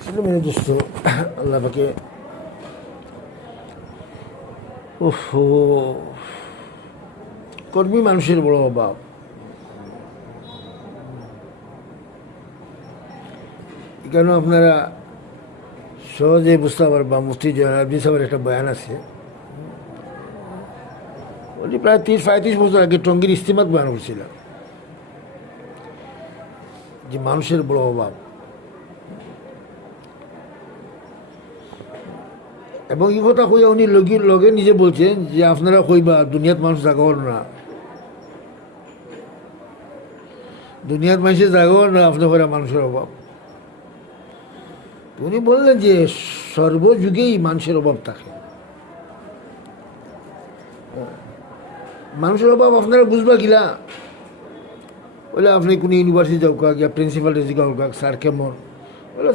আসলে মেরে দোস্ত আল্লাহ পাকে ওহো কর্মী মানুষের বড় অভাব। কেন আপনারা সহজে বুঝতে পারবা, মুফতি জয়নাবজি সাহেবের একটা বয়ান আছে, উনি প্রায় 30-35 বছর আগে টঙ্গীর ইস্তিমাত বয়ান করছিলাম যে মানুষের বড় অভাব। এবং এই কথা কইয়া উনি লগে নিজে বলছেন যে আপনারা কইবা দুনিয়াত মানুষ জাগাও না, দুনিয়ার মানুষের জাগাও না, আপনার কইরা মানুষের অভাব। উনি বললেন যে সর্বযুগেই মানুষের অভাব থাকে। মানুষের অভাব আপনারা বুঝবা কিলা, বলে আপনি কোনো ইউনিভার্সিটি যাও গিয়া প্রিন্সিপাল জিজ্ঞাসা কাক স্যার কেমন, বলে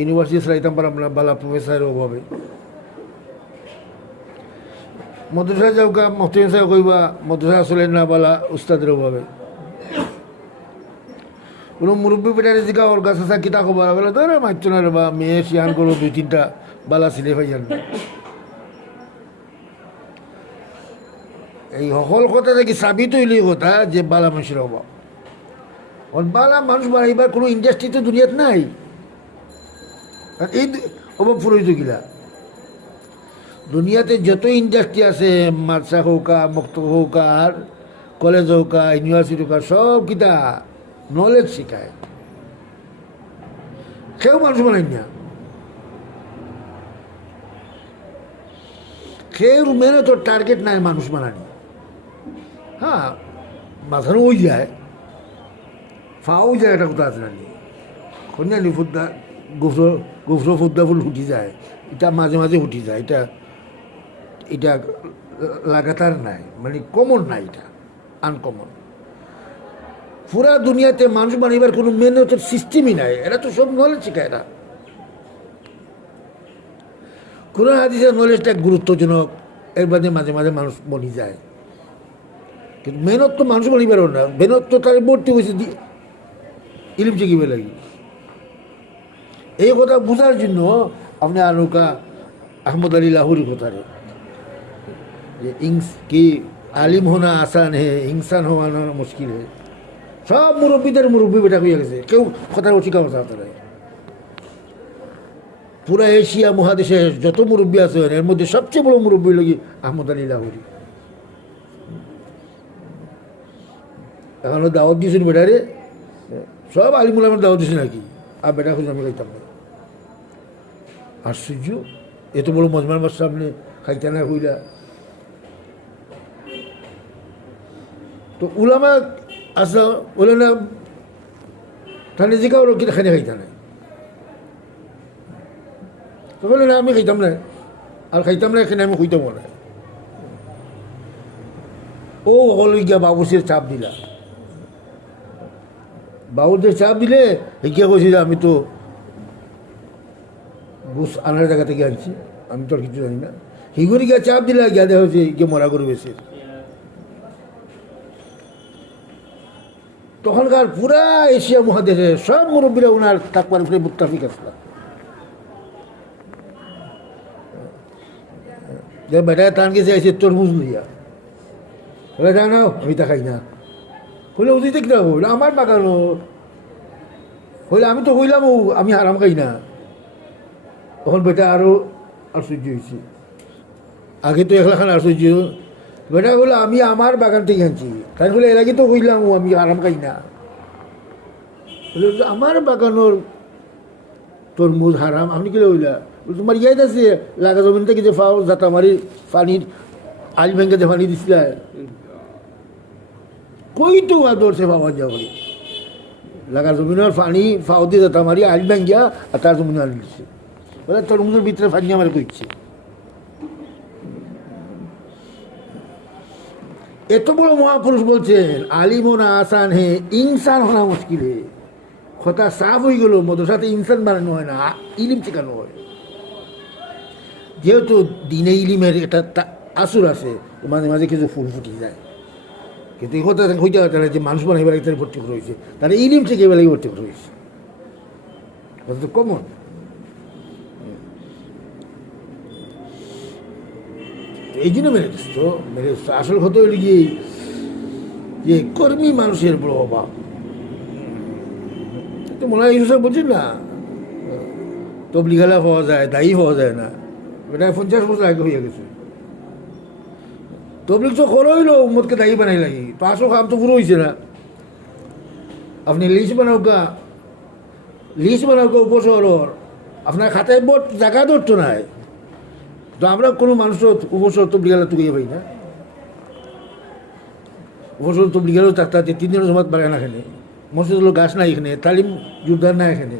ইউনিভার্সিটি চাইতাম পার আপনার বালা প্রফেসরের অভাবে। মদ্রাসা যাও গা মহতিন সাহেব কইবা মদ্রাসা আসলে না বালা উস্তাদের অভাবে। কোনো মুরব্বী পেটারে জিজ্ঞা ওর গাছ আসা কিতা খবর, বলে ধরে মারছো না রে বা মেয়ে শিয়ান করো 2-3টা বালা ছিলে ভাইয়ান। এই সকল কথা থেকে সাবিত হইলেই কথা যে বালা মানুষের অভাব। বালা মানুষ বাড়াইবার কোনো ইন্ডাস্ট্রি তো দুনিয়াত নাই। এই অভাব ফুরইত গিলা দুনিয়াতে যত ইন্ডাস্ট্রি আছে, মাদ্রাসা হোকা, মক্তব হোকা, আর কলেজ হোকা, ইউনিভার্সিটি হোকা, সব কিতা নলেজ শিখায়। কেউ মানুষ বানাই না, কেউ মেহনত টার্গেট নাই মানুষ বানানি। হ্যাঁ মাথানো ওই যায়, ফাও যায়, একটা কথা আছে নানি কন্যানি ফুদ্দা গুফর ফুদ্দা ফুল উঠি যায়, এটা মাঝে মাঝে উঠি যায়, এটা লাগাতার নাই, মানে কমন নাই, এটা আনকমন। পুরা দুনিয়াতে মানুষ বানাইবার কোনো মেহনতের সিস্টেমই নাই, এরা তো সব নলেজ শিখায় না। কোরআন হাদিসের নলেজটা গুরুত্বজনক, এর বাদে মাঝে মাঝে মানুষ বনি যায়, কিন্তু মেহনত তো মানুষ বানিবার না, মেহনত তো তার ভর্তি হয়েছে ইলিম শিখিবে লাগি। এই কথা বোঝার জন্য আপনি আনুকা আহমদ আলী লাহুরি কথারে যে কি আলিম হোনা আসান হে, ইনসান হওয়ানো মুশকিল হে। সব মুরব্বীদের মুরব্বী বেটা হয়ে গেছে, কেউ কথার অধিকার কথা নাই। পুরা এশিয়া মহাদেশে যত মুরব্বী আছে এর মধ্যে সবচেয়ে বড় মুরব্বী লাগি আহমদ আলী লাহুরি। এখনো দাওয়াত দিয়েছেন বেটারে, সব আলিমুল আমার দাওয়াত দিয়েছে নাকি, আর বেটা খুঁজে আমি খাইতাম না। আশ্চর্য, এত বড় মজমার মাস সামনে খাইতে না হইলা। তো উলামা আসা বলে না তাহলে জিকা ওর কিনা খাইতে খাইতা না, তো বলে না আমি খাইতাম না, আর খাইতাম না এখানে আমি হইতাম না। ও হল গিয়া বাবুসের চাপ দিলা, বাবুদের চাপ দিলে গিয়া কইছি যে আমি তো ঘুষ আনার জায়গা থেকে আনছি, আমি তো আর কিছু জানি না। হিগুরি গিয়া চাপ দিলে গিয়া দেখা হচ্ছে গিয়ে মরা করে বেশি। তখনকার পুরা এশিয়া মহাদেশে সব মুরব্বীরা ওনার তাকবার উপরে মুত্তাফিক আসলা। যে বেটায় টান গেছে এসে তরমুজ লইয়া, বলে জানো আমি তা খাই না, হইলে উচিত কিনা হইলে আমার বাগানো, হইলে আমি তো হইলাম আমি হারাম খাই না। তখন বেটা আরো আশ্চর্য হয়েছে, আগে তো একলাখান আশ্চর্য, বেটা হলো আমি আমার বাগান থেকে আনছি, তাই বলে এর আগে তো হইলাম আমি আরাম খাই না, আমার বাগানোর তরমুজ হারাম আপনি কিলে হইলা, তোমার ইয়াদ আছে লাগা জমিন থেকে যে ফাও যাতা মারি পানির আল ভেঙ্গে যে পানি দিছিল কই তো ধরছে পাওয়া যাওয়া লাগা জমিনের পানি ফাও দিয়ে যাতা মারি আল ভেঙ্গিয়া আর তার জমিনে আনি দিচ্ছে, বলে তরমুজের ভিতরে পানি আমার কইছে। এত বড় মহাপুরুষ বলছেন আলিম না আসান হে, ইনসান হওয়া মুশকিল হে। কথা সাফ হয়ে গেল, মদ্রাসাতে ইনসান বানানো হয় না, ইলিম শেখানো হয়। যেহেতু দিনে ইলিমের একটা আসুর আছে, মাঝে মাঝে কিছু ফুল ফুটি যায়, কিন্তু এই কথা হইতে হয় তারা যে মানুষ বানাইবার ভর্তি করে হয়েছে, তারা ইলিম শিখে বেলায় ভর্তি করে হয়েছে, কথা তো কমন। এই জন্য মেরে দিস তো মেরে দিস। আসল কথা হইলে গিয়ে যে কর্মী মানুষের বড় অভাব। তো মনে হয় সব বলছেন না, তবলিগালা পাওয়া যায়, দায়ী পাওয়া যায় না, এটা 50 বছর আগে হয়ে গেছে। তবলিগ তো করো হইলো উম্মতকে দায়ী বানাই লাগি, তো আসল কাম তো পুরো হয়েছে না। আপনি লিস্ট বানাও উপশহর, আপনার খাতায় বোর্ড জায়গা ধরতো নাই, তো আমরা কোনো মানুষ উপশহর তবলিগালা তুলিয়ে পাই না। উপশহর তবলিগালও থাকতে 3 দিনের জমাত বাড়ে না এখানে, মসজিদ হলো গাছ নাই এখানে, তালিম জোরদার নাই এখানে,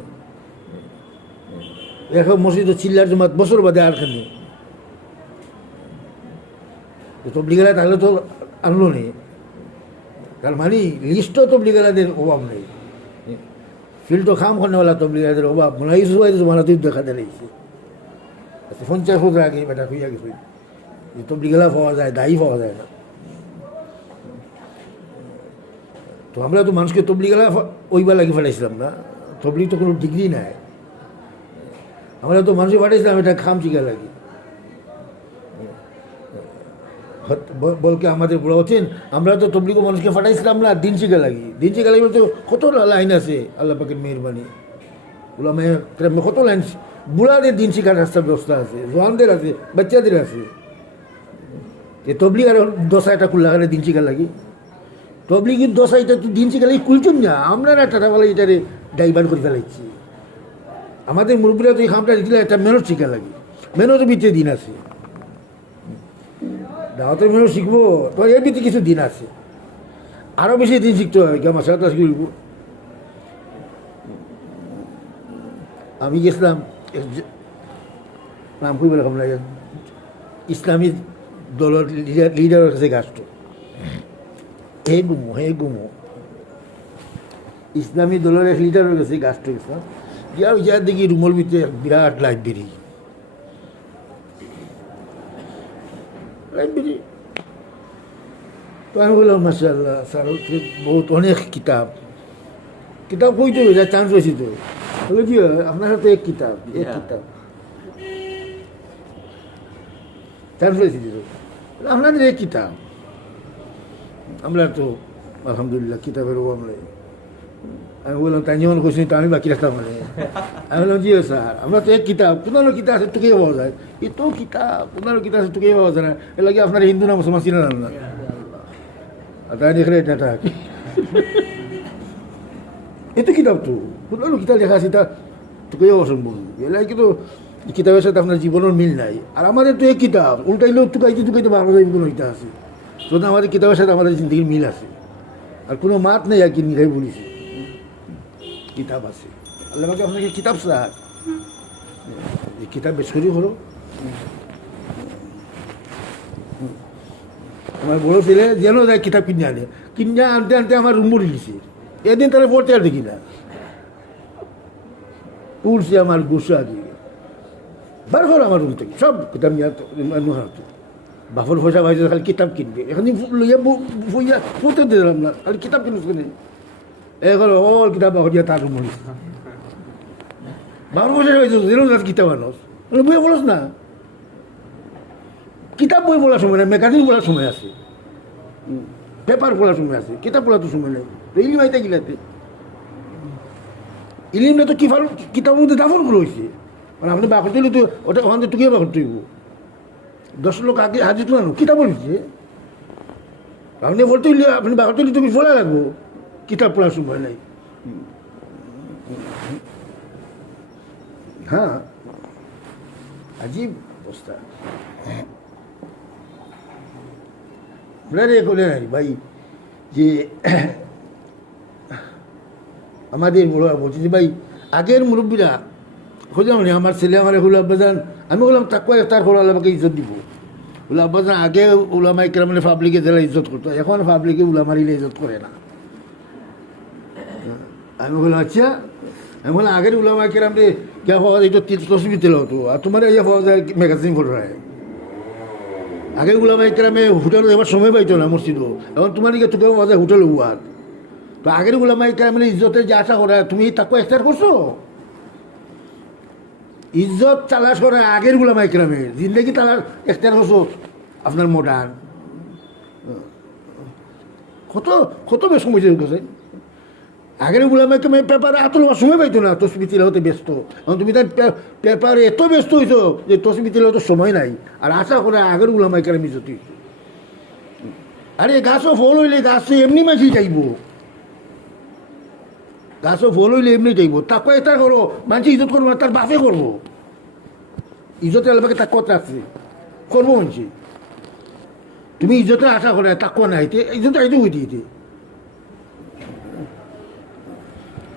এখন মসজিদ চিল্লার জমাত বছর বাদে আর এখানে তবলিগালা তাহলে তো আনলো নেই। তার মানে লিস্টও তবলিগালাদের অভাব নেই, ফিল্ড তো খাম খানেওয়ালা তবলিগালাদের অভাব মনে হয় জমানাতেই দেখা দিয়েছে। 50 বছর আগে বেটা হইয়া গেছে, তবলিগালা পাওয়া যায়, দায়ী পাওয়া যায় না। তো আমরা তো মানুষকে তবলিগালা ওইবার লাগিয়ে ফেলাইছিলাম না, তবলিগ তো কোনো ডিগ্রি নাই, আমরা তো মানুষকে পাঠাইছিলাম এটা খাম চিকা লাগে। বলকে আমাদের বলা হচ্ছেন আমরা তো তবলিগ মানুষকে পাঠাইছিলাম না দিন শিখা লাগি, দিন শিখা লাগি তো কত লাইন আছে আল্লাহ পাকের মেহরবানি, কত লাইন বুড়াদের দিন শিখার রাস্তার ব্যবস্থা আছে, জওয়ানদের আছে, বাচ্চাদের আছে। তবলিগ আর দশা এটা খুললা গেলে দিন শিখা লাগি, তবলিগের দশা এটা তো দিন শিখা লাগি কুলচুন না, আমরা টাটাওয়ালা এটারে ডাইভার্ট করে ফেলাইছি। আমাদের মুরব্বীরা তো এই খামটা দিলে একটা মেহনত শিখা লাগে, মেহনতের ভিতরে দিন আছে, দাওয়াতের মেহনত শিখবো তো এর ভিতরে কিছু দিন আছে, আরও বেশি দিন শিখতে হবে। কেমন সাথে শিখব। আমি গেছিলাম নাম কই বললাম না, ইসলামী দলের লিডারের কাছে গাছটো হে গুমো ইসলামী দলের এক লিডারের কাছে গাছটো গেছিলাম, গিয়া দেখি রুমের ভিতরে বিরাট লাইব্রেরি, তো আমি বললাম মাশাআল্লাহ স্যার বহুত অনেক কিতাব কইতে হবে, যা চান্স হয়েছি তো বলে কি আপনার সাথে এক কিতাব চান্স হয়েছি তো আপনাদের এক কিতাব, আমরা তো আলহামদুলিল্লাহ কিতাবের অভাব নেই। আমি বললাম তাই যেমন কোশ্চিন তো আমি বাকি রাখতাম মানে, আমি বললাম জি স্যার আমরা তো এক কিতাব, পুনারও কিতাব আছে তোকেই পাওয়া যায়, এ তো কিতাব পুনারও কিতাব আছে তোকেই পাওয়া যায় না, এর লাগে আপনার হিন্দু না মুসলমান চিনা না, তাই দেখলে এটা এ তো কিতাব তো পুনারও কিতাব লেখা আছে তা তোকেই অসম্ভব, এর লাগে কিন্তু কিতাবের সাথে আপনার জীবনের মিল নাই। আর আমাদের তো এক কিতাব উল্টাইলেও টুকাইতে বাংলা কোনো ইটা আছে, তো আমাদের কিতাবের সাথে আমাদের জিন্দগির মিল আছে, আর কোনো মাত নেই আর কি নিরাই বলেছি কিতাব আছে। আল্লাহ পাক আপনাকে কিতাব স্যার এই কিতাব বেসরি হলো। আমার বড় ছেলে যেন যায় কিতাব কিনে আনতে আমার রুম মুড়ি দিছে, এদিন তারা পড়তে আর দেখি না, উঠছে আমার গুসা দিয়ে বার হল আমার রুম থেকে সব কিতাব নিয়ে হারাতো, বাপর পয়সা ভাইছে খালি কিতাব কিনবে, এখানে লইয়া বইয়া পড়তে দিলাম না, খালি কিতাব কিনুস কিনে এখন অল কিতাব হরিয়া তার রুম হইছে, বাপর পয়সা হয়েছে যেরকম কিতাব আনস বই বলস না, কিতাব বই বলার সময় নেই, ম্যাগাজিন বলার সময় আছে, পেপার পড়ার সময় আছে, কিতাব পড়ার তো সময় নেই। তো ইলিম আইতে গিলাতে ইলিমটা তো কি ভালো কিতাবের মধ্যে দাফন করে হয়েছে, মানে আপনি বাকর তৈরি তো ওটা ওখান থেকে টুকিয়ে বাকর তৈব 10 লোক আগে হাজির না কিতাব বলছে, আপনি বলতে হইলে আপনি বাকর তৈরি তুমি বলা লাগবো, কিতাব পড়ার সময় নেই। হ্যাঁ আজীব অবস্থা বলে নাই ভাই যে আমাদের বড় বলছি যে ভাই আগের মুরব্বীরা খুঁজলাম না, আমার ছেলে আমার হুল আব্বাজান, আমি বললাম তার হল আল্লাহকে ইজ্জত দিব, হুল আব্বাজান আগে উলামাই কেরাম মানে পাবলিকে যারা ইজ্জত করতো, এখন পাবলিকে উলামারিলে ইজ্জত করে না। আমি বললাম আচ্ছা, আমি বললাম আগের উলামাই কেরাম রে क्या पावा जाए तो तस्वीर तेल होतो और तुम्हारे ये पावा जाए मैगजीन पढ़ रहा है आगे उलामा इकरामे হোটেল এবার সময় পাইতো না মসজিদও, এখন তোমার দিকে তোকে পাওয়া যায় হোটেল হুয়ার, তো আগের উলামা ইকরামের ইজ্জতের যে আশা করা তুমি তাকে এখতিয়ার করছো, ইজ্জত তালাশ করে আগের উলামা ইকরামের জিন্দগি তালাশ এখতিয়ার করছো আপনার মডার্ন কত কত বেশ সময় গেছে। আগের উলামায়ে কেরাম পেপারে হাত লওয়ার সময় পাইতো না, তসবিহ তিলাওয়াতে ব্যস্ত। এখন তুমি তার পেপারে এত ব্যস্ত হইতো যে তসবিহ তিলাওয়াতে সময় নাই। আর আশা করে আগের উলামায়ে কেরাম ইজ্জত হইতো। আরে গাছও ফল হইলে গাছ এমনি মাঝি চাইব, গাছও ফল হইলে এমনি চাইব। তাকে এটা করো, মানুষ ইজ্জত করবো না, তার বাপে করবো। ইজ্জতের আলবাকে তাক কথা আছে করবো মানছি। তুমি ইজ্জতের আশা করে তাক না হইতে ইজ্জত আইতে হইতে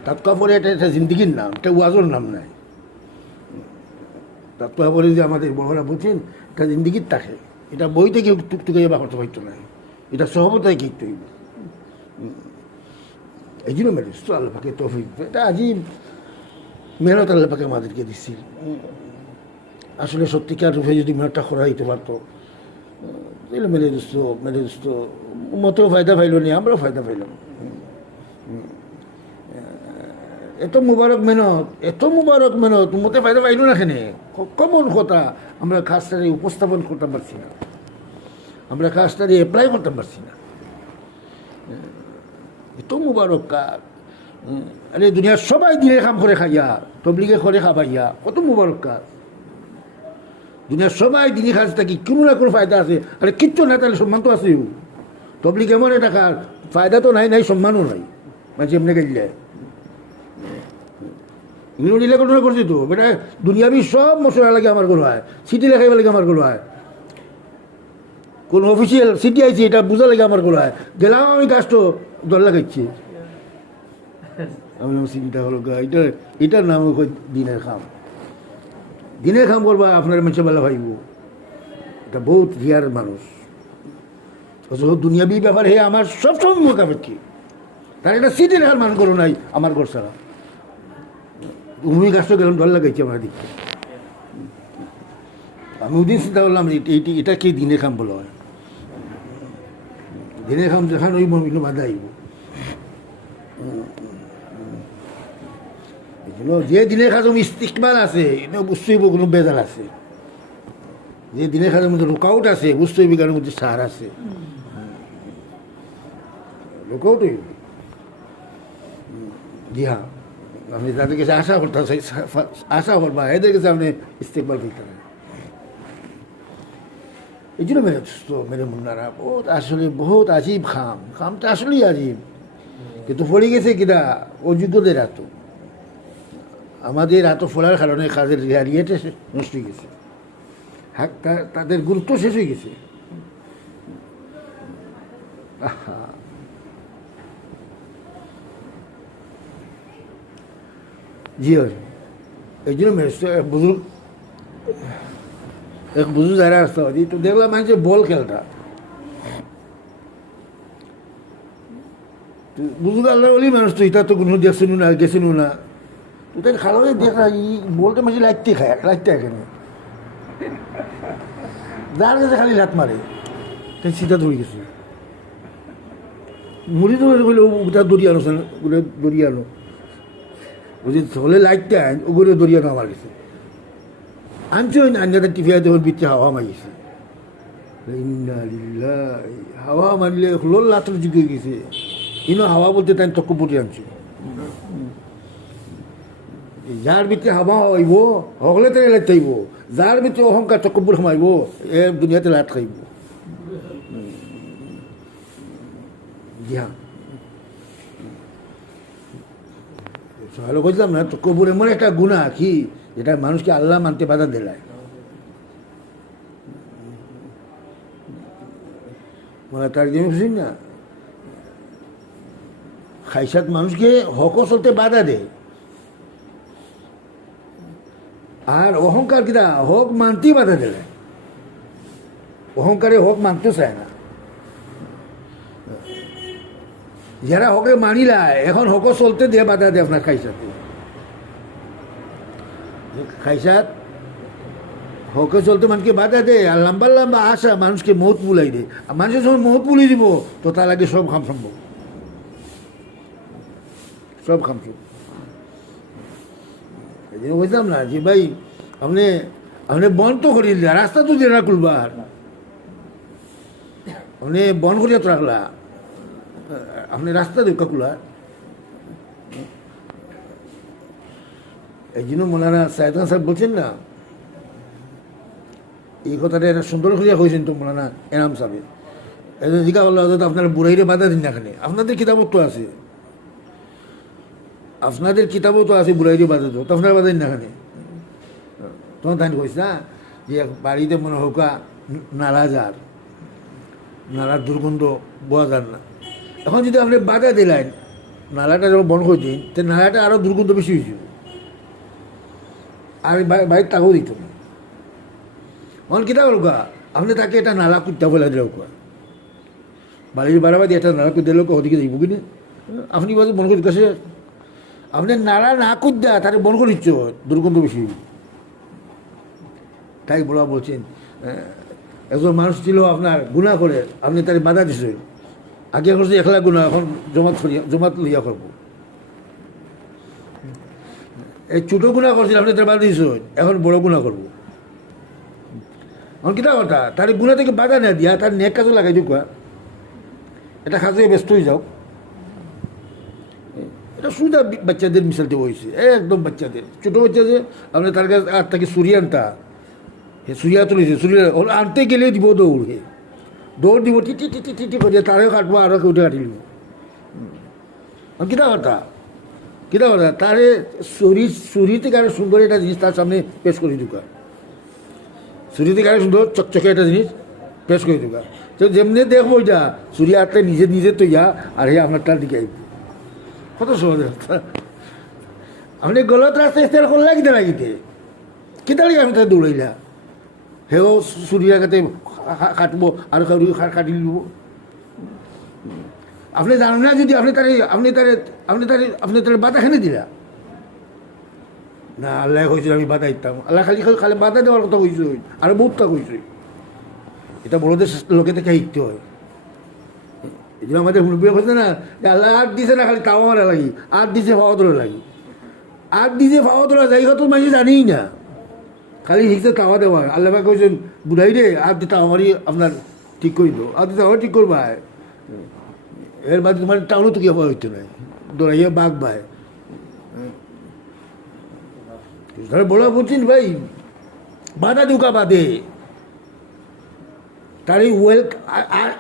তাৎকা পরে এটা একটা জিন্দগির নাম, এটা ওয়াজর নাম নাই। তাৎকা পরে যে আমাদের বড়রা বলছেন এটা জিন্দগির থাকে, এটা বইতে কেউ টুকটুকে বা করতে পারতো না, এটা সহবতায় কিনতে হইব। এই জন্য মেরে আল্লাহকে তৌফিক, এটা আজিব মেহনত আল্লাহকে আমাদেরকে দিচ্ছি। আসলে সত্যিকার রূপে যদি মেহনতটা করা হইতে পারতো, মেরে দোস্ত মতেও ফায়দা পাইল নি, আমরাও ফায়দা পাইলাম। এত মুবারক মেহনত মতে ফায়দা পাইল না। এখানে কমন কথা আমরা কাজটারে উপস্থাপন করতে পারছি না, আমরা কাজটারে অ্যাপ্লাই করতে পারছি না। এত মুবারক কাজ, আরে দুনিয়ার সবাই দিনের কাম করে খাইয়া, তবলিগে করে খাবাইয়া, কত মুবারক কাজ। দুনিয়ার সবাই দিনই কাজ থাকি কোনো না কোনো ফায়দা আছে। আরে কিচ্ছু না, তাহলে সম্মান তো আছে। তবলিগ এমন একটা কাজ, ফায়দা তো নাই সম্মানও নাই। মানে এমনি গেলে ইংরেজি লেখাপড়া করছি তো বেটা, দুনিয়াবি সব মশলা লাগে আমার গলো হয়, সিটি লেখাইবা লাগে আমার গলো হয়, কোন অফিসিয়াল সিটি আইছি এটা বোঝা লাগে আমার গলো হয়। গেলাম আমি গাছটো দল লাগাইছি, আমি সিটিটা হলো এটার নাম দিনের খাম করবা আপনার মানুষের বেলা ভাইব। এটা বহুত রিয়ার মানুষ, দুনিয়াবি ব্যাপার হে আমার সবসময় মোকাবেক্ষী। তার একটা সিটি রেখার মান করো নাই আমার ঘর ছাড়া। উমি গাছটা গেলাম দল লাগাইছি আমার দিকে। আমি ওদিন চিন্তা করলাম এটা কি দিনের খাম বলা হয়। দিনের খাম যেখানে ওই কিন্তু বাধা আইব। যে দিনের কাজ ইস্তিকবাল আছে বুঝতে হইব কোনো বেজাল আছে, যে দিনের কাজের মধ্যে রুকাউট আছে বুঝতে হইব কারোর মধ্যে সার আছে। রুকাউট হইব জি হ্যাঁ, আপনি তাদের কাছে আশা করবা, এদের কাছে আপনি ইস্তেকবাল করতে পারেন। এই জন্য মেরে মুন্নারা বহুত আজিব খামটা আসলেই আজিব। কিন্তু পড়ে গেছে কিনা অযোগ্যদের এত, আমাদের এত ফোলার কারণে কাজের রিয়েটে নষ্ট হয়ে গেছে, তাদের গুরুত্ব শেষ হয়ে গেছে। জি এই জন্য এক বুঝু যারা আসতে হয় তো দেখলাম মানুষ বল খেলটা বুঝু আল্লাহ বলি মানুষ তো এটা তো কোনো দেখছেন না গেছেন না, তো তাই খালো দেখা বলতে মাঝে লাগতে এখানে যার কাছে খালি লাত মারে তাই সিধা ধরে গেছে মুড়ি ধরে বলে ওটা দরিয়ানো দরিয়ানো বুঝি হলে লাইটটা আইন ওগুলো দরিয়ানো আমার গেছে আনছি ওই আন্দাটা টিফিয়া দেওয়ার বিচ্ছে হাওয়া মারিয়েছে। হাওয়া মারলে হলোর লাতের যুগ হয়ে গেছে। ইনো হাওয়া বলতে তাই তক্ক পটি আনছি, যার ভিতরে হাওয়া হইব হকলে তাই লাইট খাইব, যার ভিতরে অহংকার চক্কপুর সোমাইব এ দুনিয়াতে লাট খাইব। জি হ্যাঁ সকালে বলছিলাম না চক্কপুর এমন একটা গুণা কি যেটা মানুষকে আল্লাহ মানতে বাধা দেয়। মানে তার জিনিস না খাইসাত মানুষকে হকও চলতে বাধা দেয়, আর অহংকার কিনা হক মানতেই বাধা দেয়। অহংকারে হক মানতে চায় না। যারা হকে মানিলায় এখন হকও চলতে দিয়ে বাধা দেয় আপনার খাইসাতে। খাইসাত হকে চলতে মানুষকে বাধা দেয় আর লম্বা লম্বা আশা মানুষকে মত বুলাই দেয়। আর মানুষের সময় মত বুলি দিব তো তার আগে সব খাম সম্ভব, সব খাম সম্ভব। এই জন্য বুঝলাম না যে ভাই আপনি বন্ধ তো করি রাস্তা তো দিয়ে না খুলবার আপনি বন করিয়া তো রাখলা, আপনি রাস্তা দেখা খোলা। এই জন্য মৌলানা সাইদান সাহেব বলছেন না, এই কথাটা একটা সুন্দর করিয়া কইছেন তো মৌলানা এনাম সাহেব। একজন জিজ্ঞা করলো হয়তো আপনারা বুড়াইরে বাধা দিন না, এখানে আপনাদের কিতাবও তো আছে, আপনাদের কিতাবও তো আছে বুড়াইরে বাধা দেবো, তো আপনারা বাধা দিন না এখানে। তখন তাই কইস না যে বাড়িতে মনে হোক নালা যার, নালার দুর্গন্ধ বোয়া যান না। এখন যদি আপনি বাধা দিলেন, নালাটা যখন বন্ধ করে দিন, তো নালাটা আরও দুর্গন্ধ বেশি হয়েছে, আর বাইরে তাকেও দিত না। এখন কিতা করুকা, আপনি তাকে এটা নালা কুত্তা বলে দিলে বাড়ির বাড়াবাদি একটা নালা কুদ্দা লোক ওদিকে যাইব কিনে, আপনি বলছেন বন করে কাছে আপনি নালা না কুদ্দা তাকে বন করে দিচ্ছ, দুর্গন্ধ বেশি। তাই বলা বলছেন একজন মানুষ ছিল আপনার গুণা করে, আপনি তার বাধা দিচ্ছেন। আগে করছে একলা গুণা, এখন জমাত লইয়া করবো। এই ছোটো গুণা করছেন, আপনি তার বাধা দিচ্ছেন, এখন বড় গুণা করবো। এখন কিতা কথা, তার গুণা থেকে বাধা না দিয়া তার নেক কাজও লাগাই দিও, এটা কাজে ব্যস্ত হয়ে যাও। এটা সুদা বাচ্চাদের মিশালতে হয়েছে, একদম বাচ্চাদের, ছোটো বাচ্চাদের। আপনি তার কাছে আর তাকে সুরি আনতা, সুরিয়া তুলেছে, সুরিয়া আনতে গেলে দিব দৌড়, দৌড় দিব টিটি টিটি টিটি করিয়া তারেও কাটবো, আরও কেউটে কাটি দিব। কিতা কথা, কিতা কথা, তারে সুরি থেকে আরো সুন্দর একটা জিনিস তার সামনে পেশ করে দিকা, সুরি থেকে আরো সুন্দর চকচকে একটা জিনিস পেশ করে দিকা। তো যেমনি দেখবো ওইটা সুরি আটটা নিজে নিজে তৈয়া, আর হে আপনার তার দিকে আইব। কত সহজ, আপনি গলত রাস্তা ইস্তেল করলে কিতা লাগিতে, কিতা লাগে আমি তার দৌড়াইলা, হেও সুরিয়া কাতে কাটবো আর কাটি দিব। আপনি জানেন না যদি আপনি তারে বাধা খেনে দিলা না, আল্লাহ কইছিল আমি বাধা দিতাম, আল্লাহ খালি খালি বাধা দেওয়ার কথা কইছে, আর বহুতটা কইছে। এটা বড়দের লোকে থেকে শিখতে হয়। এই জন্য আমাদের মুরব্বী বলছে না যে আল্লাহ আট দিছে না, খালি তাও মারা লাগি, আট দিছে ফাওয়া তোলা লাগি, আট দিছে ফাওয়া তোলা যাই তো মানুষ জানিই না, খালি শিখতে তাওয়া দেওয়া। আল্লাহ কইছেন বুড়াই রে আর দিতে আমারই আপনার ঠিক করে দো, আর দিতে আমার ঠিক করবা, এর বাদে তোমার টাউনও তো কি হওয়া হইতে নাই, দৌড়াইয়া বাঘ ভাই। বলা বলছেন ভাই বাধা দুকা বাদে তার এই ওয়েল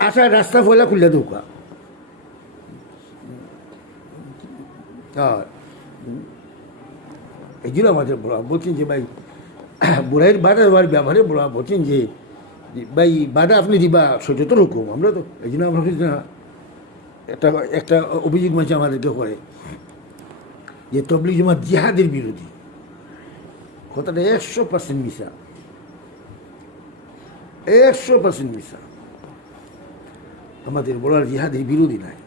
আসার রাস্তা ফয়লা খুললে দৌকা। এই জন্য আমাদের বলা বলছেন যে ভাই বুড়াইয়ের বাধা দেওয়ার ব্যাপারে বলা বলছেন যে ভাই বাধা আপনি দিবা সচেতন হুকুম। আমরা তো এই জন্য আমরা না একটা অভিযোগ মাঝে আমাদেরকে করে যে তবলিগ জামাত জিহাদের বিরোধী, কথাটা 100% মিশা, 100% মিশা। আমাদের বলার জিহাদের বিরোধী নাই,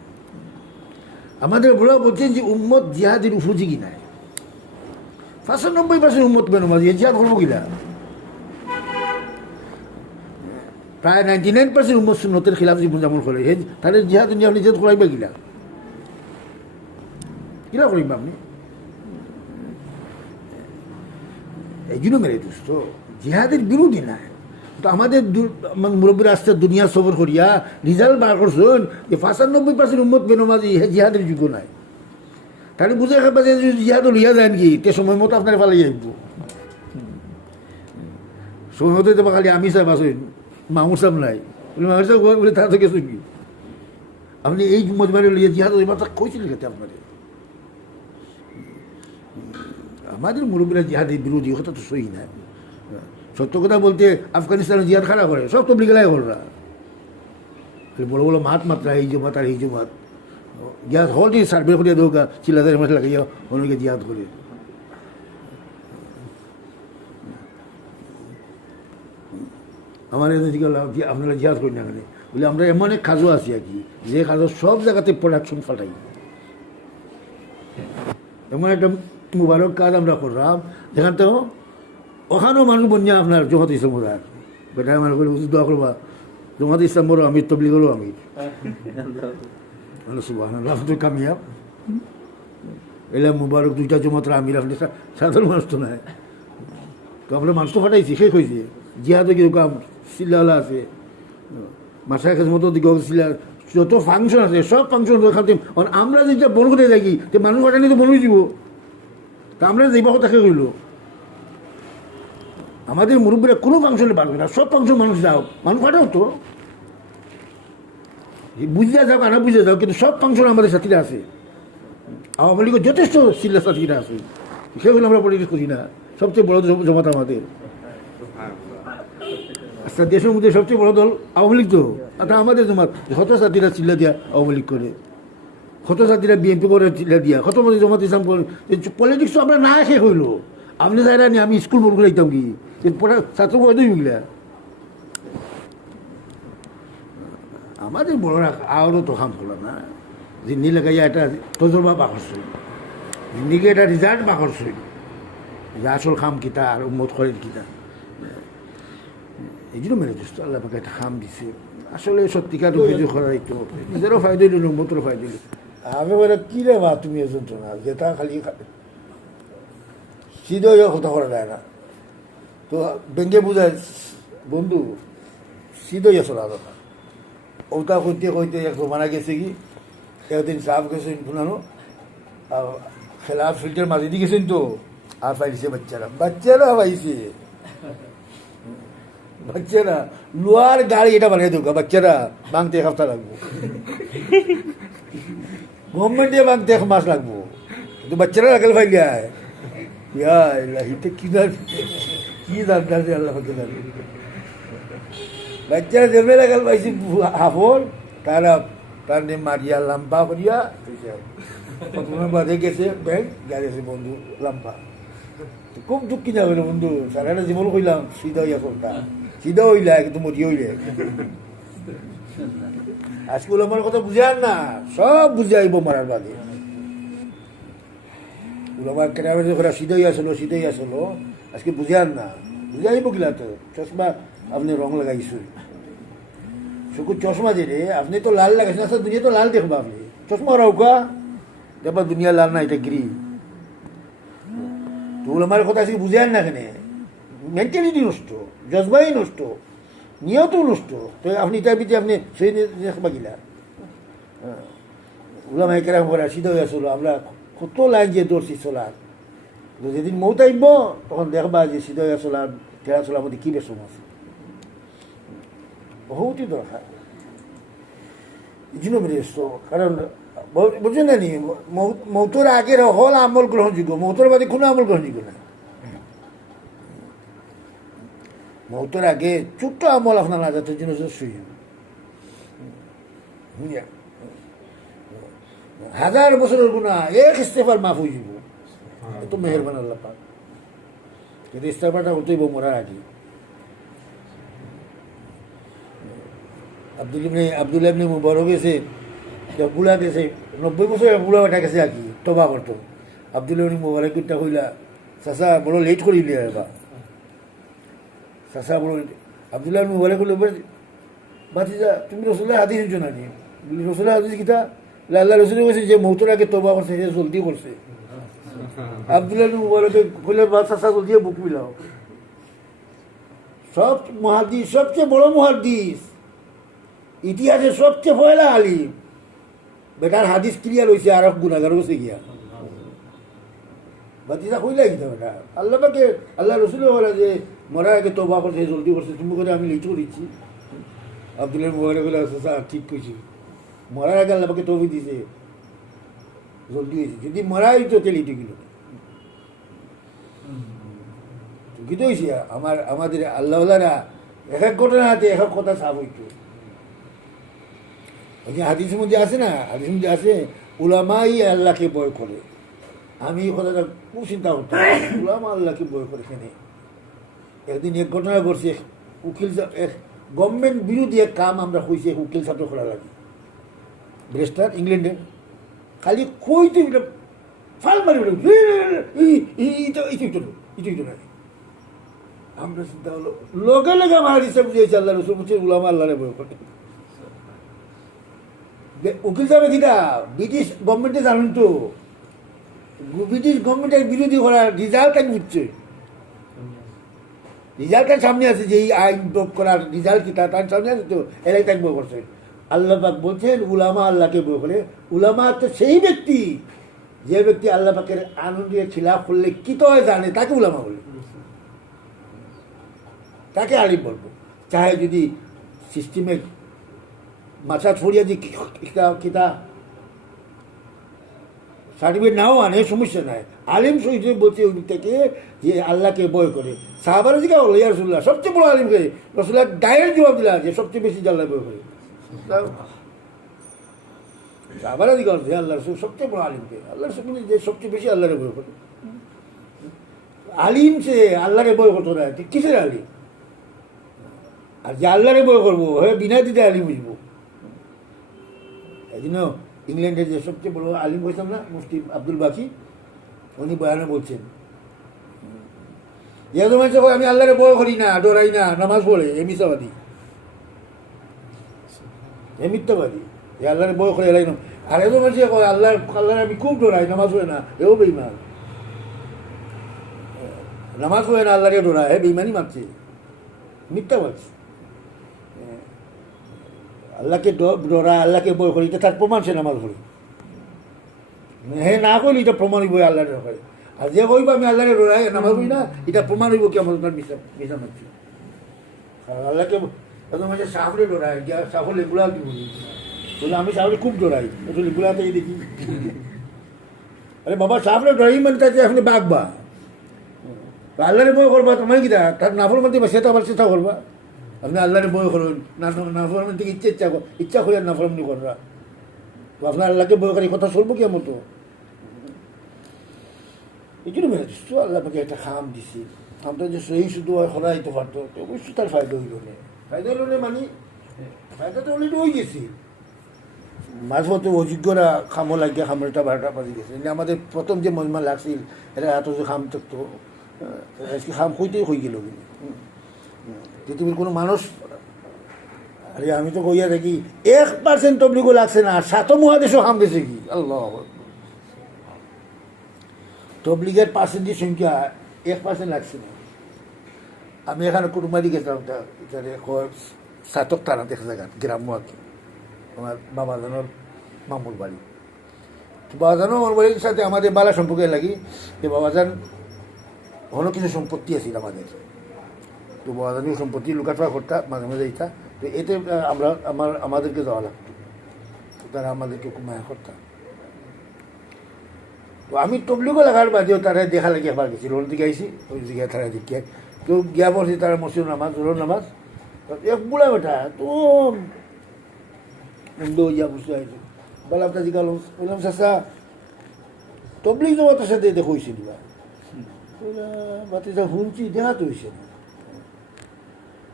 আমাদের বলা বলছেন যে উম্মত জিহাদের উপযোগী নাই। 95% উম্মত বেনমাজি, জিহাদ করবো কিনা? প্রায় 99% উম্মত সুন্নতের খিলাফ জীবনযাপন করে, তাহলে জিহাদ আপনি জিহাদ করাইবা কিনা? কিনা করিবা আপনি? এই জন্য মেরে দোস্ত জিহাদের বিরোধী নাই। তো আমাদের মুরব্বীর আসতে দুনিয়া সফর করিয়া রিজাল্ট বার করছেন যে 95% উম্মত বেনমাজি, হে জিহাদের যোগ্য নাই। তাহলে বুঝে খাবা যে জিহাদ লইয়া যায় কি তে সময় মতো আপনার পালাই যাইব, সময় মতো দেবা। খালি আমি সাহেব আসেন, মামুর সাহেব নাই, মামুর সাহেব বলে তা থেকে কি আপনি এই মজবারে লইয়া জিহাদ এবার তা কইছিল খেতে আপনার? আমাদের মুরব্বীরা জিহাদের বিরোধী, কথা তো সই না। সত্য কথা বলতে আফগানিস্তানে জিহাদ খারাপ করে, সব তো বিগেলাই কররা, বড় বড় মাত মাত্রা এই জমাত আর এই জমাত জিহাদ হল দিয়ে সার্ভে করিয়া দৌকা চিল্লাদের মাঠে লাগাইয়া অনেকে জিহাদ করে। আমার এদিকে আপনারা জিহাদ করি না এখানে বলে আমরা এমন এক কাজও আছি আর কি, যে কাজও সব জায়গাতে প্রোডাকশন ফাটাই। এমন একটা মুবারক কাজ আমরা করলাম যেখান তো ওখানেও মানুষ বন্যা আপনার জমাত ইসলাম ওরা বেটা মানুষ দোয়া করবা জমাত ইসলাম বড় আমির, তবলিগেরও আমির, সুবহানাল্লাহ তো কামিয়াব। এলা মুবারক দুইটা জমাতের আমির, আপনি সাধারণ মানুষ তো নাই। তো আমরা মানুষ তো ফাটাইছি, শেষ হয়েছে। জিহাদে কিরকম চিল্লা আছে, মাসায় কাছে মতো দিকে ছিল যত ফাংশন আছে সব ফাংশন খাতে আমরা যেটা বন করে থাকি তো মানুষ কাটানি তো বনই দিব তা আমরা যাইবা তাকে কইল আমাদের মুরব্বীরা কোনো ফাংশনে পারবে না সব ফাংশন মানুষ যাও মানুষ কাটাও তো বুঝিয়া যাও আনা বুঝে যাও কিন্তু সব ফাংশন আমাদের সাথীরা আছে আওয়ামী লীগের যথেষ্ট সিল্লা সাথীরা আছে সেগুলো আমরা পলিটিক্স করি না সবচেয়ে বড় জমাত আমাদের আচ্ছা দেশের মধ্যে সবচেয়ে বড় দল আওয়ামী লীগ তো আচ্ছা আমাদের জমাত কত সাথীরা চিল্লা দিয়া আওয়ামী লীগ করে কত সাথীরা বিএনপি করে চিল্লা দিয়া কত মধ্যে জমাত ইসলাম করে পলিটিক্স আমরা না শেষ হইল আপনি যাই নি আমি স্কুল বল করে দিতাম কি পড়া ছাত্র বয় দুই বুঝলা আমাদের বড়রা আরও তো কাম করলাম না জিন্দি লাগাইয়া একটা তজরবা বাকরছই জিন্দিকে একটা রিজাল্ট বাকরছই যে আসল খাম কিতা আর উম্মত করেন কিতা এই জন্য মেরে দোস্ত আল্লাহ পাকে একটা খাম দিছে আসলে সত্যিকার অভিযোগ করার একটু নিজেরও ফায়দা হইল উম্মতেরও ফায়দা হইল আমি বলে কী রে বা তুমি এজন তো না যেটা খালি সিধেও কথা করা যায় না তো ব্যাংকে বুঝায় বন্ধু সিধেই আসল আদা ওটা কইতে কইতে এক মারা গেছে কি একদিন সাফ গেছেন শুনানো খেলা ফিল্টার মাঝে দিয়ে গেছেন তো আর পাইছে বাচ্চারা পাইছে বাচ্চারা লোয়ার গাড়ি এটা বানিয়ে দেবো বাচ্চারা বাংতে এক হপ্তাহ লাগবো গভর্নমেন্টে বাংতে এক মাস লাগবো কিন্তু বাচ্চারা লাগাল ফাইলে আয় হিতে কি দাঁড় আল্লাহ ফাঁকে দাঁড় বাচ্চারা জেমে লাগাল পাইছি হাফল তারা তার মারিয়া লাম্পা করিয়া প্রথমে বাদে গেছে ব্যাংক গেছে বন্ধু লাম্পা খুব দুঃখ কিনা হইল বন্ধু সারাটা জীবন কইলাম সিধা হইয়া করতা সিধা হইলা কিন্তু মরিয়া হইলে আজকে আমার কথা বুঝান না সব বুঝে আইব মারার বাদে ওলামার কেনাবের যখন সিধেই আসলো আজকে বুঝান না বুঝে আইব কিলা তো চশমা আপনি রং লাগাইছেন চকুর চশমা দিলে আপনি তো লাল লাগাইছেন আসলে দুনিয়া তো লাল দেখবা আপনি চশমা রাউকা দেখবা দুনিয়া লাল না এটা গ্রিন তো ওলামার কথা আজকে বুঝান না কেন মেন্টালিটি নষ্ট জজবাই নষ্ট নিয়ত নষ্ট তো আপনি তার ভিতরে আপনি সেই দেখবা গিলা ওলামা কেরাম করা সিধা হয়ে আসলো আমরা কত লাইন যে দৌড়ছি চলার যেদিন মৌত আইব তখন দেখবা যে সিধা হয়ে চলার ঠেলা চলার মধ্যে কী বেসম আছে বহুতই দরকার এই জন্য বেরিয়েছ কারণ বুঝছেন না নি মৌতর আগের হল আমল গ্রহণযোগ্য মৌতর বাদে কোনো আমল গ্রহণযোগ্য না মৌতর আগে ছোট্ট আমল আপনার নাজাতের জন্য শুই হাজার বছরের গুণা এক ইস্তেফার মাফ হয়ে যাব এত মেহরবান আল্লাহ পাক কিন্তু ইস্তেফাটা হতেইব মরার আগে আব্দুল্লাহ ইবনে মুবারক গেছে বুড়া গেছে 90 বছরের বুড়া বেটা গেছে আর কি তবা করতো আব্দুল্লাহ ইবনে মুবারক কিটা কইলা চাচা বড় লেট করিলে এবার চাচা বড় আব্দুল্লাহ ইবনে মুবারক কইল বাতিজা তুমি রসুলের হাদিস শুনছো না নি রসুলের হাদিস কিতা আল্লাহ রসুল কইছে যে মৌতের আগে তবা করছে সে জলদি করছে আব্দুল্লাহ ইবনে মুবারক কইলে বা চাচা জলদি বুক মিলাও সব মুহাদ্দিস সবচেয়ে বড় মুহাদ্দিস ইতিহাসের সবচেয়ে পয়লা আলিম বেটার হাদিস ক্লিয়ার হয়েছে আর গুণাগার বসে গিয়া বাতিজা কইলা গিয়ে বেটা আল্লাহ পাকে আল্লাহ রসুল বলে যে মরার আগে তবা করছে জলদি করছে তুমি করে আমি লিচু দিচ্ছি আব্দুল্লাহ মোবাইলে বলে ঠিক কইছি মরার আগে আল্লাহ পাকে তবি দিছে জলদি হয়েছে যদি মরাই তো তেলিটি গেল কিন্তু হয়েছে আমাদের আল্লাহরা এক এক ঘটনা হাতে এক এক কথা সাফ হইতো ওই যে হাদিসের মধ্যে আছে না হাদিসের মধ্যে আছে উলামাই আল্লাহকে ভয় করে আমি এই কথাটা খুব চিন্তা করতাম উলামা আল্লাহকে ভয় করে কেন একদিন এক ঘটনা করছে উকিল এক গভর্নমেন্ট বিরোধী এক কাম আমরা হয়েছে উকিল ছাত্র করা লাগে ব্রেস্টার ইংল্যান্ডে খালি কইতে ফাল মারি ইটো না আমরা চিন্তা হলো লগে লগে আমার হাদিসে বুঝিয়েছে আল্লাহ রসুল বলছে উলামা আল্লাহরে ভয় করে উকিল সাহেব কিনা ব্রিটিশ গভর্নমেন্টে জানেন তো ব্রিটিশ গভর্নমেন্টের বিরোধী করার রেজাল্ট আমি বুঝছে রিজাল্টের সামনে আছে যে এই আইন প্রয়োগ করার রিজাল্ট কি তার সামনে আছে তো এরাই তাকে বই করছে। আল্লাহ পাক বলছেন উলামা আল্লাহকে বই করে। উলামা তো সেই ব্যক্তি যে ব্যক্তি আল্লাহ পাকের আনন্দের খিলাফ করলে কি তো হয় জানে, তাকে উলামা বলে, তাকে আলিম বলবো। চাহে যদি সিস্টেমে মাথা ছড়িয়ে দিয়ে কিতা সার্টিফিকেট নাও আনে, সমস্যা নাই। আলিম শহীদ বলছে ওই থেকে যে আল্লাহকে বয় করে। সাহাবারা জিজ্ঞা হলো ইয়া রাসূলুল্লাহ সবচেয়ে বড় আলিম করে, রাসূলুল্লাহ ডাইরেক্ট জবাব দিলা যে সবচেয়ে বেশি আল্লাহ বয় করে। সাহাবারা জিজ্ঞা হলো আল্লাহ রসুল সবচেয়ে বড় আলিমকে, আল্লাহ রসুল যে সবচেয়ে বেশি আল্লাহরে বয় করে। আলিম সে আল্লাহরে বয় করতো না, কিসের আলিম? আর যে আল্লাহরে বয় করবো হ্যাঁ বিনা দিতে আলিম বুঝবো। এই জন্য ইংল্যান্ডের যে সবচেয়ে বড় আলিম হয়েছেন না মুফতি আব্দুল বাকি, উনি বয়ানে বলছেন যেহেতু মানুষ আমি আল্লাহরে বয় করি না, ডরাই না, নামাজ পড়ে, এ মিথ্যাবাদী, এ মিথ্যাবাদী। এ আল্লাহরে বয় করে এলাই না। আর এত মানুষ কয় আল্লাহরে আমি খুব ডরাই, নামাজ পড়ে না, এও বেইমান। নামাজ পড়ে না আল্লাহরে ডরায়, হে বেইমানি মারছে, মিথ্যাবাদী। আল্লাহকে ডরা, আল্লাহকে বই করি, তার প্রমাণ সে নামাজ পড়ি। হ্যাঁ না কইলি এটা প্রমাণ হইব আল্লাহর ডরে। আর যে কইব আমি আল্লাহরে ডরাই নামাজ পড়ি না, এটা প্রমাণ হইব কি আমার মিশা মারছি। আর আল্লাহকে এত মাঝে সাহরে ডরায়, সাহর লেগুলা কি বলি বলে আমি সাহরে খুব ডরাই, একটু লেগুলা থেকে দেখি। আরে বাবা সাহরে ডরাই মানে তাকে আপনি বাঘবা, আল্লাহরে বই করবা তোমার কি তার নাফর মধ্যে সেটা আবার চেষ্টা করবা। আপনি আল্লাহরে বই করুন, নাফরমান থেকে ইচ্ছা করে নাফরমানি কররা, তো আপনার আল্লাহকে বই করে কথা চলবো কি মতো? এই জন্য মেয়েছো আল্লাহ পাকে একটা খাম দিছি, খামটা যে সেই শুধু হরাইতে পারতো তো অবশ্যই তার ফায়দা হইল না। ফায়দা হইল না মানে ফায়দা তো অলরেডি হয়ে গেছি। মাঝ মতো অযোগ্যরা খামো লাগিয়ে খামটা 12টা বাজে গেছে। আমাদের প্রথম যে মজমা লাগছিল এটা এত যে খাম থাকতো, আজকে খাম হইতেই হয়ে গেল। পৃথিবীর কোনো মানুষ, আরে আমি তো কইয়া থাকি 1% তবলিগও লাগছে না, 7 মহাদেশও হাম গেছে কি আল্লাহ। তবলিগের পার্সেন্টের সংখ্যা 1% লাগছে না। আমি এখানে কুটুমাদি গেছিলাম, সাতক তারা দেখা জায়গা গ্রাম্য আর কি, আমার বাবাজানোর মামুর বাড়ি। তো বাবাজানও আমার বাড়ির সাথে আমাদের বালা সম্পর্কে লাগি যে বাবাজান অন্য কিছু সম্পত্তি আছিল আমাদের, তো বাবাজানিও সম্পত্তি লুকাটফা করতা মাঝে মাঝে ইচ্ছা, তো এতে আমরা আমাদেরকে যাওয়া লাগতো, তারা আমাদেরকে খুব মায়া করতাম। তো আমি তবলিগও লাগার বাদেও তারা দেখা লাগে একবার গেছি, রোল দিকে আইসি ওই দিকে তারা দেখিয়ে তো গিয়া পড়ছি তারা মসজিদ নামাজ জোর নামাজ, এক বুড়া বেটা তো ইয়া বুঝতে আইসি বললাম তা জিজ্ঞাল বললাম চাষা তবলিগ জমাতের সাথে দেখো হয়েছিল বা বাতিটা শুনছি দেখা তো হয়েছে না,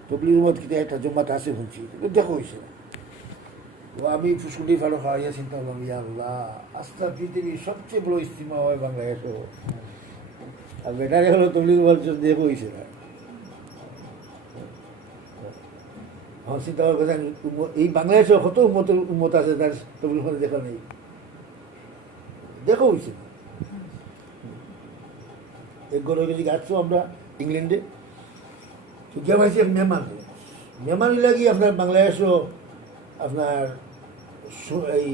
তবলিগ জমাত কিন্তু একটা জমাত আছে শুনছি দেখা হয়েছে না। তো আমি ফুসকুটি ভালো খাওয়াইয়া চিন্তা করলাম ইয়া আল্লাহ আস্থা পৃথিবীর সবচেয়ে বড় ইস্তিমা হয় বাংলাদেশে, আর বেটারে হলো তবলিগ জমাত দেখো হয়েছে না। চিন্তা করার কথা এই বাংলাদেশে কত উন্মত আছে তার তবলিগ জমাত দেখা নেই, দেখা হয়েছে না। এক গড় হয়ে গেছি আসছো আমরা ইংল্যান্ডে, তো গিয়ে পাইছি এক মেহমান লাগি আপনার বাংলাদেশও আপনার এই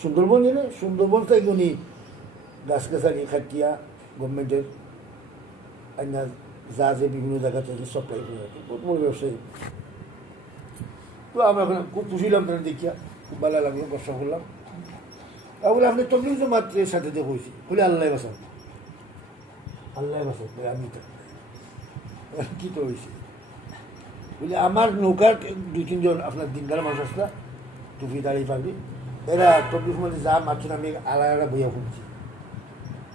সুন্দরবন জানে, সুন্দরবন থেকে উনি গাছ গাছালি খাটিয়া গভর্নমেন্টের আইনা যা যে বিভিন্ন জায়গা থেকে সাপ্লাই করে রাখে, বহুত বড় ব্যবসায়ী। তো আমরা খুব পুষিলাম তারা দেখিয়া, খুব ভালো লাগলো, বর্ষা করলাম। বলে আপনি তবলিগ জমাতের সাথে দেখে হয়েছি, বলে আল্লাহ বাসান আমি তো কী তো হয়েছে বলে আমার নৌকার 2-3 জন আপনার দিনদার মানুষ আসলা টুপি দাঁড়িয়ে পাবি, এরা তবলিগ মানে যা মাত্র আমি আলাদা বইয়া শুনছি,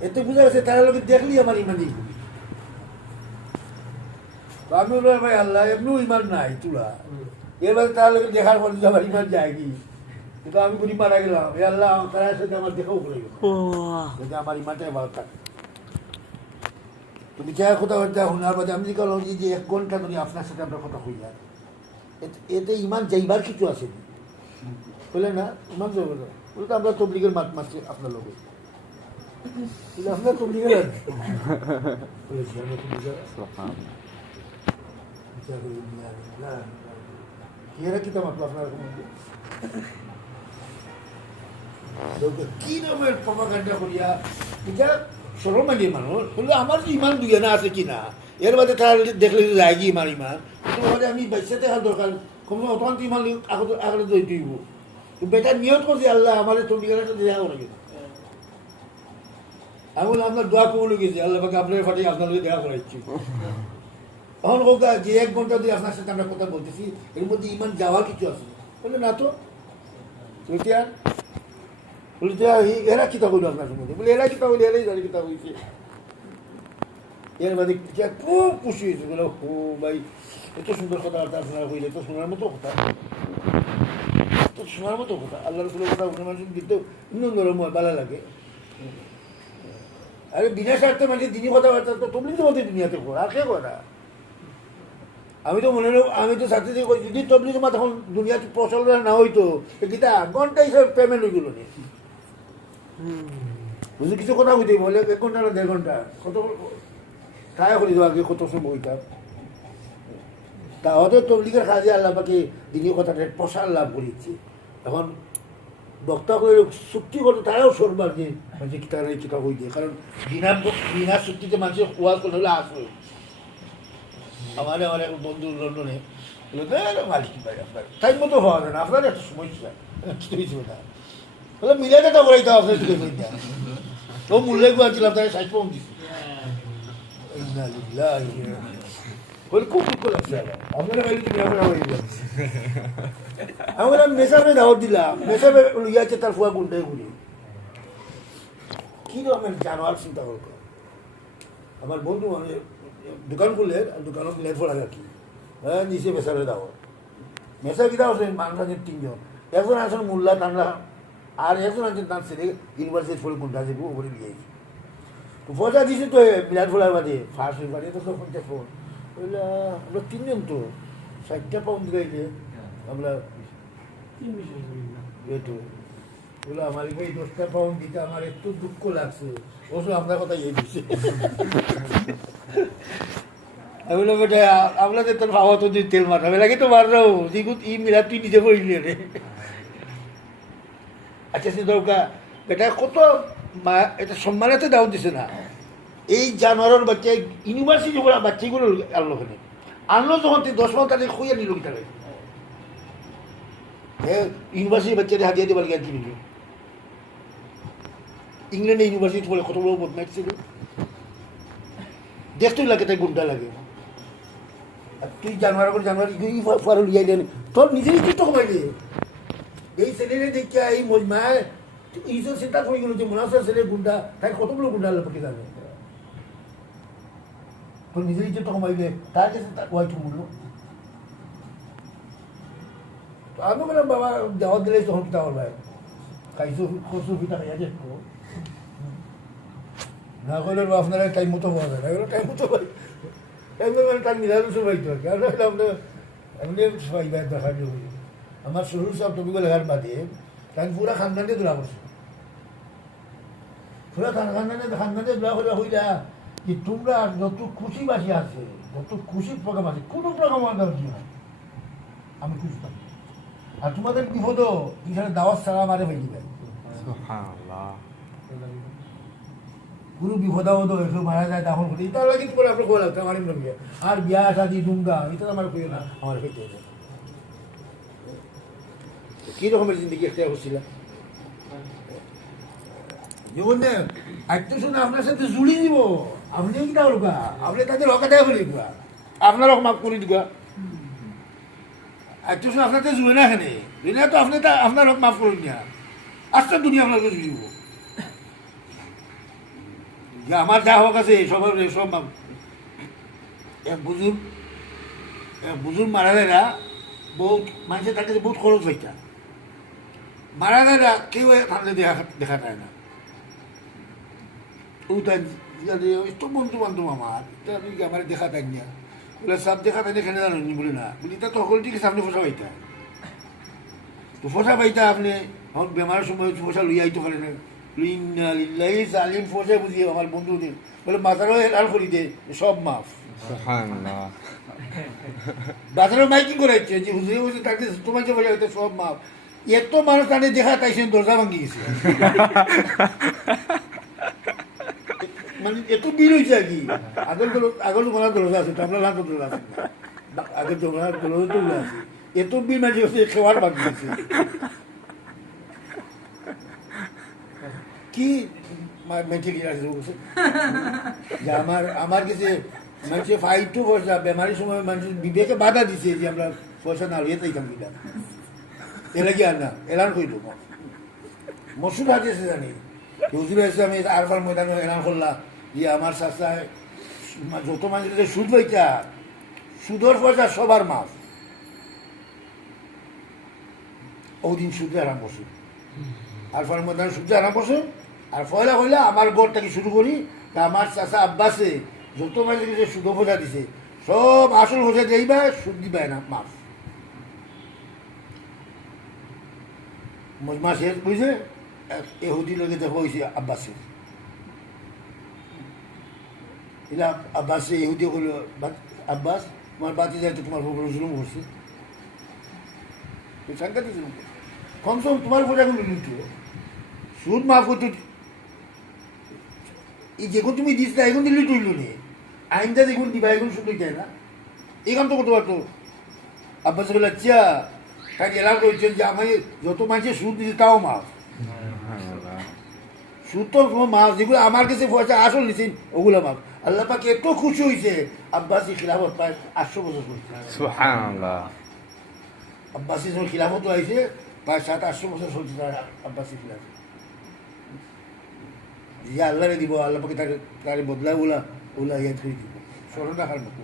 এতে বোঝা গেছে তারা লোকে দেখলি আমার ইমানই খুবই। তো আমি বললাম ভাই আল্লাহ এমনিও ইমান নাই তুলা, এবার তারা লোকে দেখার পর আমার ইমান যায় কি, কিন্তু আমি বুড়ি মারা গেলাম, এ আল্লাহ তার সাথে আমার দেখাও করে গেল, যাতে আমার ইমানটাই ভালো থাকে। তুমি যা কথা বলতে শোনার বাদে আমি জিজ্ঞাসা করলাম যে 1 ঘন্টা ধরে আপনার সাথে আমরা কথা হই যায়, এতে ইমান যাইবার কিছু আছে বলে না, ইমান যাবে না বলে তো আমরা তবলিগের মাত মারছি আপনার লোক। আপনার তুমি গেলেন এরা কি তোমার আপনার কি রকমের প্রপাগান্ডা করিয়া এটা সরমানি মানুষ বললো আমার যে ইমান দুই না আছে কিনা এর বাদে তার দেখলে যায় কি ইমান ইমান কিন্তু আমি বাইসাতে হাত দরকার কমসে অতমান ইমান আগলে দই দিব বেটার নিয়ত করছি আল্লাহ আমাদের চন্ডিগড়ে দেখা করে গেছে আমি বললাম আপনার দোয়া কবুল গেছি আল্লাহ পাকে আপনার ফাটিয়ে আপনার দেখা করাচ্ছি তখন হোক যে 1 ঘন্টা দিয়ে আপনার সাথে আমরা কথা বলতেছি এর মধ্যে ইমান যাওয়ার কিছু আছে বললে না তো বলি এরা কিতা করলো আপনার সম্বন্ধে বলে এরা কিতা বলি এরাই জানি কিতা হয়েছে এর বাদে খুব খুশি হয়েছে বলে ও ভাই এত সুন্দর কথা আপনারা হইলে তো শোনার মতো কথা তো শোনার মতো কথা আল্লাহ রসুলের কথা উনি মানুষ দিতে নরম হয় ভালো লাগে আরে বিনা স্বার্থে মানে দিনই কথাবার্তা তো তুমি তো বলতে দুনিয়াতে কর আর কে করা আমি তো মনে হলো আমি তো সাথে থেকে যদি তবলিগ মা তখন দুনিয়াতে প্রচলন না হইতো কিতা ঘন্টা হিসাবে পেমেন্ট হয়ে গেল নি বুঝলি কিছু কথা হইতে বলে 1 ঘন্টা না 1.5 ঘন্টা কত ট্রাই করি তো আগে কত সময় হইতাম তাহলে তবলিগের কাজে আল্লাহ পাকে দিনীয় কথাটা প্রসার লাভ করেছে এখন বক্তা করে চুক্তি করতো তারাও সরবার যে মানে কিতাব কিতা হই দিয়ে কারণ বিনা চুক্তিতে মানুষের ওয়াজ করতে হলে আসবে আমার এক বন্ধু লন্ডনে মালিক ভাই আপনার টাইম মতো হওয়া যায় না আপনার একটা সমস্যা কিছু কিছু না বলে মিলাইতে তো করাইতে আপনার দিকে বইটা ও মূল্যে গুয়াছিলাম তাই 60 পাউন্ড দিচ্ছি বলে খুব দুঃখ লাগছে আপনারা বাইরে তুমি আপনারা হয়ে যাচ্ছে আমি বললাম মেসাবে দাওয়াত দিলাম মেসাবে ইয়াছে তার ফুয়া গুন্ডায় ঘুরি কি রকমের জানোয়ার চিন্তা করবো আমার বন্ধু মানে দোকান খুললে দোকানত লেট পড়া রাখি হ্যাঁ নিচে মেসাবে দাওয়াত মেসা কিনা আছে মানুষ আছেন 3 জন একজন আছেন মোল্লা টান্ডা আর একজন আছেন তার ছেলে ইউনিভার্সিটি ফলে গুন্ডা আছে ওপরে দিয়েছি তো পয়সা দিছি তো বিরাট ফোলার বাদে ফার্স্ট বাদে তো 50 ফোন বললা আমরা 3 জন তো 60 পাউন্ড গাইলে আমরা এইটু বলে আমার ভাই 10 পাউন্ড দিতে আমার একটু দুঃখ লাগছে অবশ্য আপনার কথা এই দিচ্ছে আমি বললাম বেটা আপনাদের তোর বাবা তো তেল মাথাবে লাগে তো মাররাও যেগুলো ই মিলা তুই নিজে পড়িলি রে আচ্ছা সে দরকার বেটা কত এটা সম্মানাতে দাও দিছে না এই জানোয়ারের বাচ্চা ইউনিভার্সিটি করা বাচ্চাগুলো আনলো ওখানে আনলো যখন 10 পাউন্ড তাদের খুঁজে নিল কি তাহলে ইউনিভার্সিটি বাচ্চাদের হাতিয়ে দেবার গিয়ে কিনে ইংল্যান্ডে ইউনিভার্সিটি বলে কত বড় বদমাইশ ছিল দেখতেই লাগে তাই গুন্ডা লাগে আর তুই জানোয়ার করে জানোয়ার ফারুল ইয়ে দেন তোর নিজেরই চিত্ত কমাই দিয়ে এই ছেলেরে দেখিয়া এই মজমায় এইসব চিন্তা করে গেল যে মনাসের ছেলে গুন্ডা তাই কতগুলো গুন্ডা পকে যাবে তোর নিজেরই চিত্ত কমাইলে তার কাছে ওয়াই মূল্য আমি বললাম বাবা দাওয়াত দিলে তখন পিতা আমার ভাই খাইছো কচু পিতা খাইয়া দেখবো না করলে আপনারা টাইম মতো পাওয়া যায় না টাইম মতো পাই টাইম মানে তার নিরামিষও পাইতে হয় কেন আপনার এমনি পাইবার দেখা যাবে আমার শরীর সব টপিক লেখার বাদে তাই পুরা খানদানকে দোলা করছে পুরা খানদানে দোলা করে হইলা যে তোমরা যত খুশি বাসি আছে যত খুশির প্রোগ্রাম আছে কোনো প্রোগ্রাম আমার দরকার নাই আমি খুশি থাকি আর তোমাদের বিপদও এখানে দাওয়াত ছাড়া মারে ফেলি ভাই কোনো বিপদাও তো একটু মারা যায় তখন করি তার লাগে তো আপনার খোলা লাগতো আমার এমনি আর বিয়া শাদি ডুঙ্গা এটা আমার কইও না আমার হইতে কি রকমের জিন্দগি একটা হচ্ছিল জীবন একটু শুনে আপনার সাথে জুড়ি দিব আপনিও কি রোকা আপনি তাদের রকা দেওয়া করে দিবা আপনারও মাফ করে দিবা একটু শুনে আপনার তো জুড়ে না এখানে দুনিয়া তো আপনি আপনার মাফ করে দিয়া আজকে দুনিয়া আপনাকে জুড়িব যে আমার যা হোক আছে সবার সব মাফ এক বুজুর মারা যায় না বহুত মানুষের তার কাছে বহুত খরচ হইতা মারা যায় না কেউ থাকলে দেখা যায় না তো বন্ধু বান্ধব আমার আমার দেখা দেন না বলে সব দেখা দেন এখানে জানি বলে না বলি তা তো সকল ঠিক আছে আপনি ফসা পাইতা তো ফসা পাইতা আপনি এখন বেমারের সময় ফসা লইয়া আইতে পারেন লিল্লাহি জালিম ফোর্সে বুঝিয়ে আমার বন্ধু বলে মাথারও এলান করি দে সব মাফ সুবহানাল্লাহ বাজারের মাইকিং করাইছে যে হুজুরে বলছে তাকে তোমার যে বলে হয়তো সব মাফ এত মানুষ তাকে দেখা তাইছেন দরজা ভাঙি গেছে মানে এত বিল হয়েছে আর কি আগল তোমার দরজা আছে তো আমরা লাভ দরজা আছে আগের তোমার দরজা তো আছে এত বিল মানে হচ্ছে খেওয়ার বাকি গেছে কি মেন্টালি আছে যে আমার কাছে মানুষের ফাইটু পয়সা বেমারির সময় মানুষের বিবেকে বাধা দিছে যে আমরা পয়সা না হইয়ে তাইতাম কিনা এলা কি আর না এলান কইল মসুদ আছে জানি হুজুর ইসলামে আরফার ময়দানে এলান করলাম যে আমার শাস্তায় যত মানুষের সুদ লইতা সুদর পয়সা সবার মাফ ওদিন সুদে আরাম বসুন আরফার ময়দানে সুদে আরাম বসুন আর পয়লা হইলে আমার গড়টাকে শুরু করি তা আমার চাষা আব্বাসে যত মানুষ কিছু সুদ ফোজা দিছে সব আসল ফোজা যাইবা সুদ দিবা না মাফ মজমা শেষ বুঝছে এহুদি লোকে দেখো হয়েছে আব্বাসের এরা আব্বাসে এহুদি করল আব্বাস তোমার বাতি যায় তো তোমার উপর জুলুম করছে সাংঘাতিক জুলুম করছে কমসম তোমার ফোজা কিন্তু লুটো সুদ মাফ করতে এই যেগুলো তুমি দিস না এখন দিল্লি তুললো নি আইনটা যেগুলো দিবা এগুলো শুধু যায় না এখান তো করতে পারতো আব্বাস বলে আচ্ছা তাকে এলাকা করছেন যে আমি যত মানুষের সুদ দিচ্ছে তাও মাফ সুদ তো মাফ যেগুলো আমার কাছে পয়সা আসল নিছেন ওগুলো মাফ আল্লাহ পাকে এত খুশি হয়েছে আব্বাসী খিলাফত প্রায় 800 বছর চলছে সুবহানাল্লাহ আব্বাসী যখন খিলাফত হয়েছে প্রায় 700-800 বছর চলছে তার আব্বাসী খিলাফত যে আল্লাহরে দিব আল্লাহ পাকে তারে বদলায় ওলা ইয়াদ করে দিব স্মরণ রাখার মতো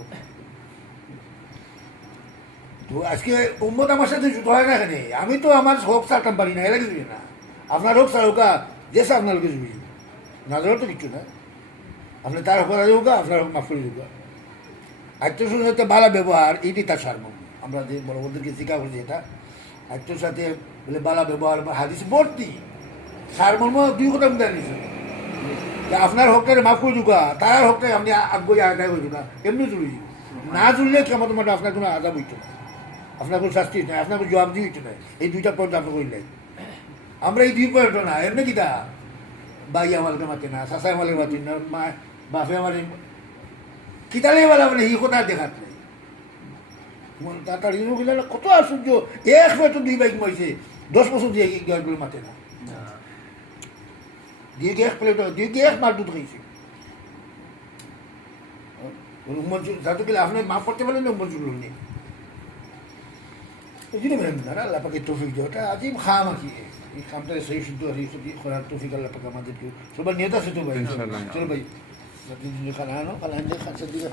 তো আজকে উম্মত আমার সাথে জুতো হয় না এখানে আমি তো আমার হোক ছাড়তাম পারি না এরা কিছু না আপনার হোক ছাড় হোকা যে আপনার লোকে জুড়ি না ধরো তো কিছু না আপনি তার হোক রাজা হোকা আপনার হোক মাফ করে দিব আত্মীয় সাথে ভালো ব্যবহার এইটি তার সারমর্ম আমরা যে বড় বড়দেরকে শিক্ষা করছি এটা আত্মীয় সাথে বলে ভালো ব্যবহার হাদিস ভর্তি সারমর্ম দুই কথা আমি জানিয়েছি আপনার হকটারে মাফ করে দুকা তার হকটাই আপনি আগে আদায় করে দুকা এমনি জুড়ি না জুড়লে কেমন তোমার আপনার কোনো আদাব হইতো না আপনার কোনো শাস্তি নাই আপনার কোনো জবাব দিয়ে হইতো না এই দুইটা পয়েন্ট আপনি করলেন আমরা এই 2 পয়েন্ট না এমনি কি তা বাই আমাকে মাতে না শাশাই আমাকে মাতি না মা বাপে আমার কিতালে বলা মানে এই কথা দেখাত নাই তার কত আশ্চর্য 1 বছর 2 বাইক মাইছে 10 বছর দিয়ে গিয়ে মাতে না দিয়ে গ্যাস প্লেট দিয়ে গ্যাস মার দুধ খাইছে যাতে গেলে আপনি মাফ করতে পারলেন না মঞ্জুর নেই এই জন্য মেন না আল্লাহ পাকে তৌফিক দেয় ওটা আজিম খাম আঁকি এই খামটা সেই শুদ্ধ করার তৌফিক আল্লাহ পাকে আমাদেরকে সবার নেতা সে তো ভাই চলো ভাই খানা আনো খানা আনলে খাচ্ছা দিকে